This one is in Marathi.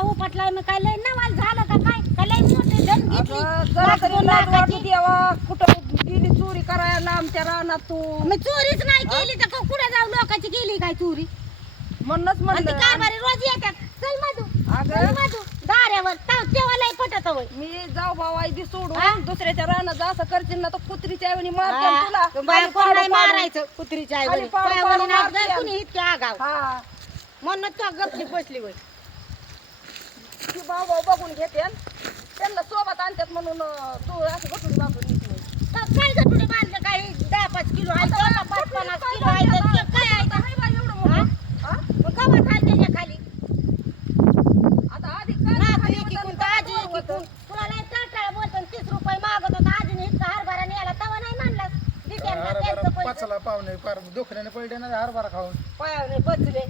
एवढा उपटलाय मग काय लय नवाल झालं का काय काय लय मोठे धन घेतली जरा तरी दोन लाज वाटू लाखाची. द्यावा. कुठं गेली चोरी करायला आमच्या रानात तू? मी चोरीच नाही केली तर कुठे जाऊ लोकांची केली काय चोरी म्हणूनच आणि ती म्हणलं कारभारी रोज येतात चल मधू अगं. चल मधू दाऱ्यावर तेव्हा लय पटत होय मी जाऊ भावा इथे हा? सोडून दुसऱ्याच्या रानात जा असं करशील ना तर कुत्रीच्या ऐवणी मारते तुला. बाय खाली कोण पाडू नाही पाडू. मारायचं कुत्रीच्या खाली आईवणी पाडू पायावणी पाडू नाव मारते. जाय कुणी इतके आगाव हा म्हणून तो गपची बसली होय ती भाऊ भाऊ बघून घेते त्यांना सोबत आणतात म्हणून तू असं बसून बाजून येते. तर काय गटुडे बांधलं काय 10-5 किलो आहे आता का 5-50 किलो आहे आता तर ते काय आहे आता हाय बाई एवढं मोठं. हा? मग कवा थांब त्याच्या खाली आता आधी काय ना खाली तू होतं एकीकून आणि तर काय आजी वर होतं? एकीकून तुला लय टाळटाळ बोलतो 30 रुपये मागत होता आजीने इतका हरभरा नेला तवा नाही म्हणलास दित्यांना त्यांचं हरभरा पैसे पाचला पाहुणे फार दुखण्याने पडले ना हरभरा खाऊन. पायावणे बसले